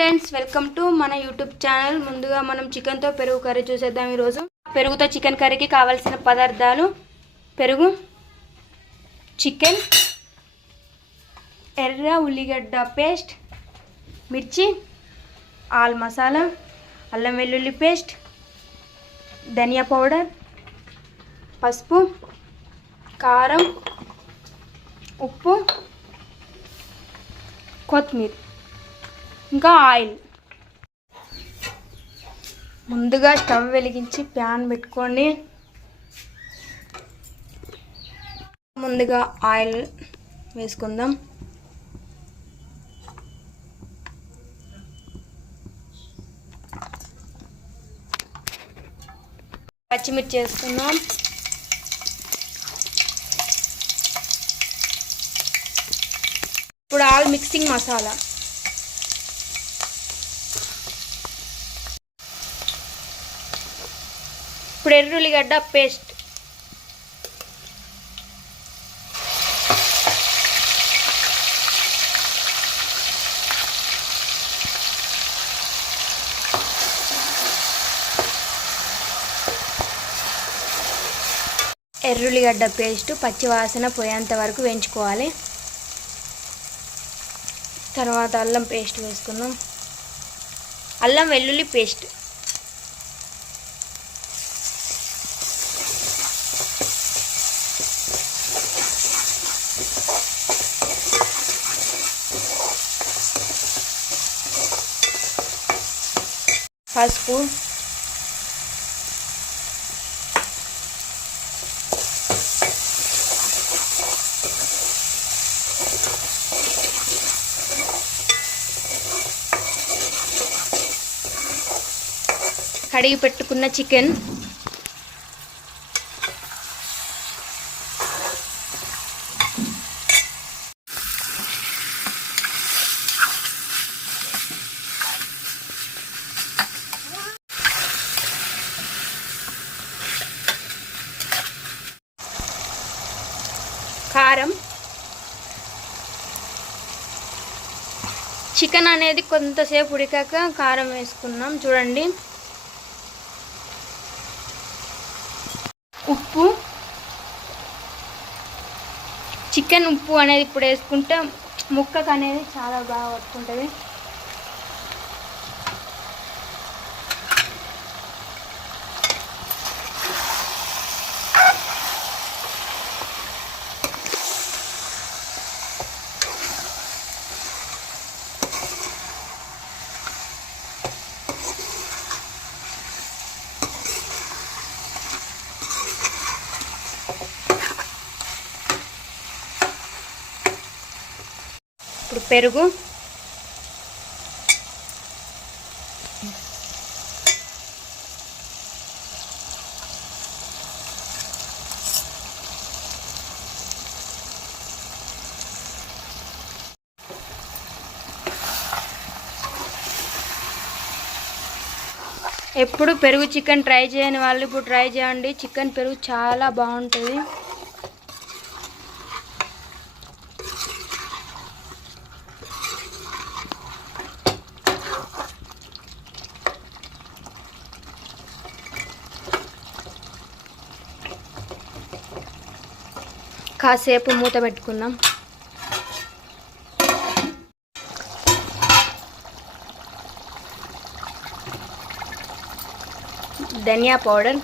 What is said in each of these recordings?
Friends welcome to మన YouTube channel. ముందుగా మనం చికెన్తో పెరుగు కర్రీ చూసేద్దాం ఈరోజు. పెరుగుతో చికెన్ కర్రీకి కావాల్సిన పదార్థాలు పెరుగు చికెన్ ఎర్ర ఉల్లిగడ్డ పేస్ట్ మిర్చి ఆల్ మసాలా అల్లం వెల్లుల్లి పేస్ట్ ధనియా పౌడర్ పసుపు కారం ఉప్పు కొత్తిమీర. ఇంకా ఆయిల్. ముందుగా స్టవ్ వెలిగించి ప్యాన్ పెట్టుకోండి. ముందుగా ఆయిల్ వేసుకుందాం. పచ్చిమిర్చి వేసుకుందాం. ఇప్పుడు ఆల్ మిక్సింగ్ మసాలా. ఇప్పుడు ఎర్రుల్లిగడ్డ పేస్ట్. ఎర్రుల్లిగడ్డ పేస్ట్ పచ్చివాసన పోయేంత వరకు వేయించుకోవాలి. తర్వాత అల్లం పేస్ట్ వేసుకుందాం. అల్లం వెల్లుల్లి పేస్ట్. పసుపు కడిగి పెట్టుకున్న చికెన్. కారం. చికెన్ అనేది కొంతసేపు ఉడికాక కారం వేసుకున్నాం. చూడండి. ఉప్పు. చికెన్ ఉప్పు అనేది ఇప్పుడు వేసుకుంటే ముక్కకు అనేది చాలా బాగా పట్టుకుంటుంది ఇప్పుడు పెరుగు. ఎప్పుడు పెరుగు చికెన్ ట్రై చేయని వాళ్ళు ఇప్పుడు ట్రై చేయండి. చికెన్ పెరుగు చాలా బాగుంటుంది. కాసేపు మూత పెట్టుకుందాం. ధనియా పౌడర్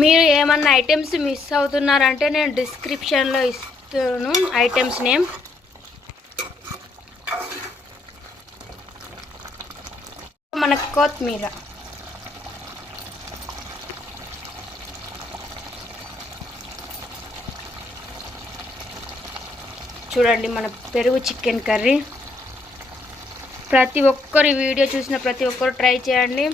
మీరు ఏమన్నా ఐటమ్స్ మిస్ అవుతున్నారంటే నేను డిస్క్రిప్షన్లో ఇస్తాను ఐటమ్స్ నేమ్ మన కొత్తిమీర. చూడండి మన పెరుగు చికెన్ కర్రీ. ప్రతి ఒక్కరు వీడియో చూసిన ప్రతి ఒక్కరు ట్రై చేయండి.